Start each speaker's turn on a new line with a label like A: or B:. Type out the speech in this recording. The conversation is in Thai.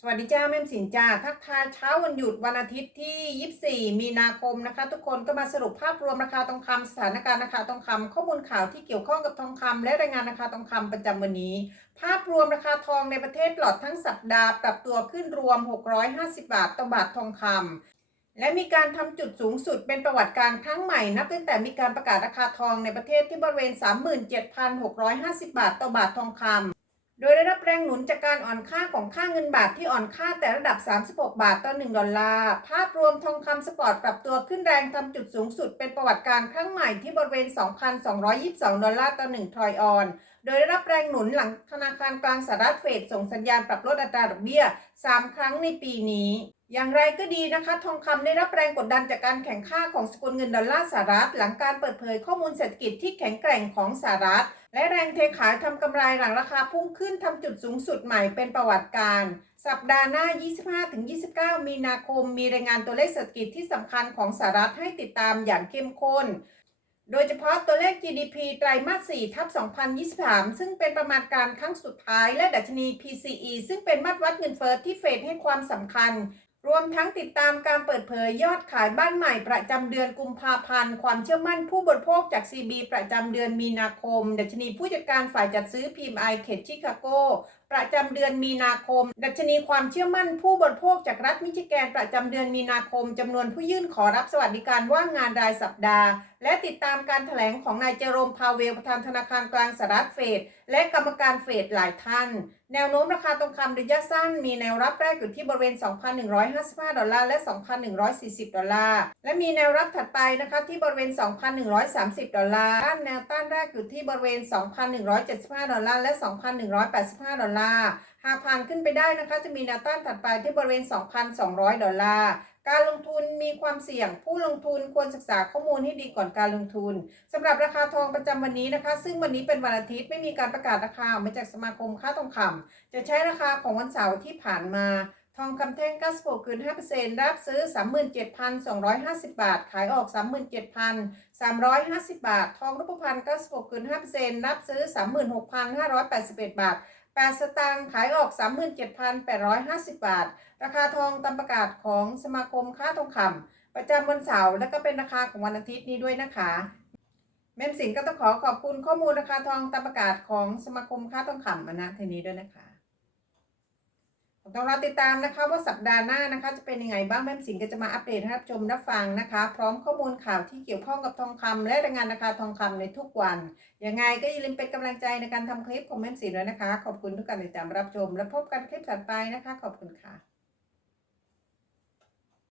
A: สวัสดีจ้าแม่มสินจ้าทักทายเช้าวันหยุดวันอาทิตย์ที่ 24 มีนาคมนะคะ ทุกคนก็มาสรุปภาพรวมราคาทองคำสถานการณ์ราคาทองคำข้อมูลข่าวที่เกี่ยวข้องกับทองคำและรายงานราคาทองคำประจำวันนี้ ภาพรวมราคาทองในประเทศตลอดทั้งสัปดาห์ปรับตัวขึ้นรวม 650 บาทต่อบาททองคำและมีการทำจุดสูงสุดเป็นประวัติการณ์ครั้งใหม่นับตั้งแต่มีการประกาศราคาทองในประเทศที่บริเวณ 37,650 บาทต่อบาททองคำ โดยได้รับแรงหนุนจากการอ่อนค่าของค่าเงินบาทที่อ่อนค่าแต่ระดับ 36 บาทต่อ 1 ดอลลาร์ ภาพรวมทองคำสปอร์ตปรับตัวขึ้นแรงทำจุดสูงสุดเป็นประวัติการณ์ครั้งใหม่ที่บริเวณ 2,222 ดอลลาร์ต่อ 1 ทรอยออน ดยได้รับแรงหนุนหลังธนาคารกลางสหรัฐเฟดส่งสัญญาณปรับลดอัตราดอกเบี้ย 3 ครั้งในปีนี้ อย่างไรก็ดีนะคะ ทองคำได้รับแรงกดดันจากการแข่งข้าของสกุลเงินดอลลาร์สหรัฐ หลังการเปิดเผยข้อมูลเศรษฐกิจที่แข็งแกร่งของสหรัฐ และแรงเทขายทำกำไรหลังราคาพุ่งขึ้นทำจุดสูงสุดใหม่เป็นประวัติการณ์สัปดาห์หน้า 25-29 มีนาคม มีรายงานตัวเลขเศรษฐกิจที่สำคัญของสหรัฐให้ติดตามอย่างเข้มข้น โดยเฉพาะตัวเลข GDP ไตรมาส 4 ทับ 2023 ซึ่งเป็นประมาณการครั้งสุดท้ายและดัชนี PCE ซึ่งเป็นมาตรวัดเงินเฟ้อที่เฟดให้ความสำคัญ รวมทั้งติดตามการเปิดเผยยอดขายบ้านใหม่ประจำเดือนกุมภาพันธ์ ความเชื่อมั่นผู้บริโภคจาก CB ประจำเดือนมีนาคม ดัชนีผู้จัดการฝ่ายจัดซื้อ PMI เขตชิคาโก ประจำเดือนมีนาคม ดัชนีความเชื่อมั่นผู้บริโภคจากรัฐมิชิแกนประจำเดือนมีนาคมจำนวนผู้ยื่นขอรับสวัสดิการว่างงานรายสัปดาห์ และติดตามการถแถลงของนายเจอโรมพาเวลประธานธนาคารกลางสหรัฐเฟดและกรรมการเฟดหลายท่าน แนวโน้มราคาทองคำระยะสั้น มีแนวรับแรกอยู่ที่บริเวณ 2,155 ดอลลาร์และ 2,140 ดอลลาร์ และมีแนวรับถัดไปนะคะที่บริเวณ 2,130 ดอลลาร์ด้านแนวต้านแรกอยู่ที่บริเวณ 2,175 ดอลลาร์และ 2,185 ดอลลาร์หากผ่านขึ้นไปได้นะคะ จะมีแนวต้านถัดไปที่บริเวณ 2,200 ดอลลาร์ การลงทุนมีความเสี่ยง ผู้ลงทุนควรศึกษาข้อมูลให้ดีก่อนการลงทุนสำหรับราคาทองประจำวันนี้นะคะ ซึ่งวันนี้เป็นวันอาทิตย์ไม่มีการประกาศราคามาจากสมาคมค้าทองคำจะใช้ราคาของวันเสาร์ที่ผ่านมาทองคำแท่ง96คืน5%รับซื้อ 37,250 บาท ขายออก 37,350 บาท ทองรูปพรรณ96คืน5%รับซื้อ 36,581 บาท 8 สตางค์ขายออก 37,850 บาท ราคาทองตามประกาศของสมาคมค้าทองคำประจำวันเสาร์และก็เป็นราคาของวันอาทิตย์นี้ด้วยนะคะ แม่มสินก็ต้องขอขอบคุณข้อมูลราคาทองตามประกาศของสมาคมค้าทองคำมาณทีนี้ด้วยนะคะ ต้องรอติดตามนะคะว่าสัปดาห์หน้านะคะจะเป็นยังไงบ้างแม่สิงก็จะมาอัปเดตให้รับชมรับฟังนะคะ พร้อมข้อมูลข่าวที่เกี่ยวข้องกับทองคำและรายงานราคาทองคำในทุกวันยังไงก็อย่าลืมเป็นกำลังใจในการทำคลิปของแม่สิงด้วยนะคะ ขอบคุณทุกการติดตามรับชม และพบกันคลิปถัดไปนะคะ ขอบคุณค่ะ